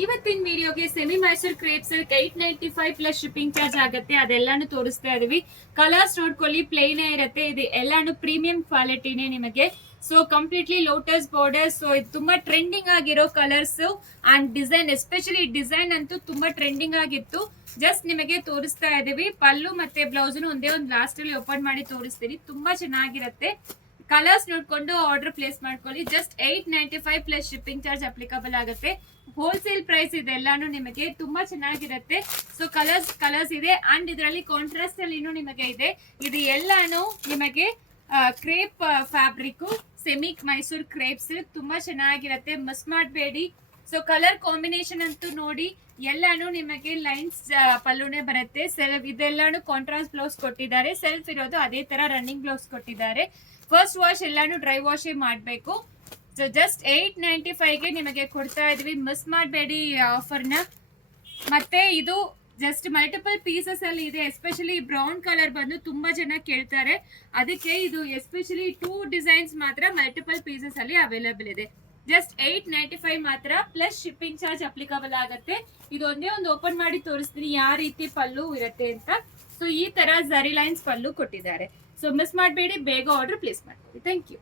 ಇವತ್ತಿನ ವಿಡಿಯೋಗೆ semi Mysore crepe silk 895 plus shipping charge ಆಗುತ್ತೆ. ಅದೆಲ್ಲಾನು ತೋರಿಸ್ತಾ ಇದೀವಿ. ಕಲರ್ಸ್ ನೋಡ್ಕೊಳ್ಳಿ, ಪ್ಲೇನ್ ಇರುತ್ತೆ. ಇದು ಎಲ್ಲಾನು ಪ್ರೀಮಿಯಂ ಕ್ವಾಲಿಟಿನೇ ನಿಮಗೆ. So completely lotus border. So ಇದು ತುಂಬಾ ಟ್ರೆಂಡಿಂಗ್ ಆಗಿರೋ colours and design, especially design ಅಂತೂ ತುಂಬಾ ಟ್ರೆಂಡಿಂಗ್ ಆಗಿತ್ತು. ಜಸ್ಟ್ ನಿಮಗೆ ತೋರಿಸ್ತಾ ಇದೀವಿ. ಪಲ್ಲು ಮತ್ತೆ ಬ್ಲೌಸ್ ಒಂದೇ ಒಂದು ಲಾಸ್ಟ್ ಅಲ್ಲಿ ಓಪನ್ ಮಾಡಿ ತೋರಿಸ್ತೀನಿ. ತುಂಬಾ ಚೆನ್ನಾಗಿರುತ್ತೆ. ಕಲರ್ಸ್ ನೋಡ್ಕೊಂಡು ಆರ್ಡರ್ ಪ್ಲೇಸ್ ಮಾಡ್ಕೊಳ್ಳಿ. Just 895 plus shipping charge applicable ಆಗುತ್ತೆ. ಹೋಲ್ಸೇಲ್ ಪ್ರೈಸ್ ಇದೆಲ್ಲಾನು ನಿಮಗೆ ತುಂಬಾ ಚೆನ್ನಾಗಿರುತ್ತೆ. ಸೊ ಕಲರ್ಸ್ ಇದೆ ಅಂಡ್ ಇದರಲ್ಲಿ ಕಾಂಟ್ರಾಸ್ಟ್ ಅಲ್ಲಿ ನಿಮಗೆ ಇದೆ. ಇದು ಎಲ್ಲಾನು ನಿಮಗೆ crepe fabric, semi Mysore crepe silk ತುಂಬಾ ಚೆನ್ನಾಗಿರುತ್ತೆ. ಮಿಸ್ ಮಾಡಬೇಡಿ. ಸೊ ಕಲರ್ ಕಾಂಬಿನೇಷನ್ ಅಂತೂ ನೋಡಿ, ಎಲ್ಲಾನು ನಿಮಗೆ ಲೈನ್ಸ್ ಪಲ್ಲುನೇ ಬರುತ್ತೆ. ಇದೆಲ್ಲಾನು ಕಾಂಟ್ರಾಸ್ಟ್ ಬ್ಲೌಸ್ ಕೊಟ್ಟಿದ್ದಾರೆ. ಸೆಲ್ಫ್ ಇರೋದು ಅದೇ ತರ ರನ್ನಿಂಗ್ ಬ್ಲೌಸ್ ಕೊಟ್ಟಿದ್ದಾರೆ. ಫಸ್ಟ್ ವಾಶ್ ಎಲ್ಲಾನು ಡ್ರೈ ವಾಶೇ ಮಾಡಬೇಕು. ಸೊ ಜಸ್ಟ್ 895ಗೆ ನಿಮಗೆ ಕೊಡ್ತಾ ಇದೀವಿ. ಮಿಸ್ ಮಾಡಬೇಡಿ ಆಫರ್ನ. ಮತ್ತೆ ಇದು ಜಸ್ಟ್ ಮಲ್ಟಿಪಲ್ ಪೀಸಸ್ ಅಲ್ಲಿ ಇದೆ. ಎಸ್ಪೆಷಲಿ ಬ್ರೌನ್ ಕಲರ್ ಬಂದು ತುಂಬಾ ಜನ ಕೇಳ್ತಾರೆ. ಅದಕ್ಕೆ ಇದು ಎಸ್ಪೆಷಲಿ 2 ಡಿಸೈನ್ಸ್ ಮಾತ್ರ ಮಲ್ಟಿಪಲ್ ಪೀಸಸ್ ಅಲ್ಲಿ ಅವೈಲೇಬಲ್ ಇದೆ. ಜಸ್ಟ್ 895 ಮಾತ್ರ ಪ್ಲಸ್ ಶಿಪ್ಪಿಂಗ್ ಚಾರ್ಜ್ ಅಪ್ಲಿಕಬಲ್ ಆಗುತ್ತೆ. ಇದು ಒಂದೇ ಒಂದು ಓಪನ್ ಮಾಡಿ ತೋರಿಸ್ತೀನಿ ಯಾವ ರೀತಿ ಪಲ್ಲು ಇರುತ್ತೆ ಅಂತ. ಸೊ ಈ ತರ ಝರಿ ಲೈನ್ಸ್ ಪಲ್ಲು ಕೊಟ್ಟಿದ್ದಾರೆ. ಸೊ ಮಿಸ್ ಮಾಡಬೇಡಿ, ಬೇಗ ಆರ್ಡರ್ ಪ್ಲೇಸ್ ಮಾಡ್ಕೊಳ್ಳಿ. Thank you.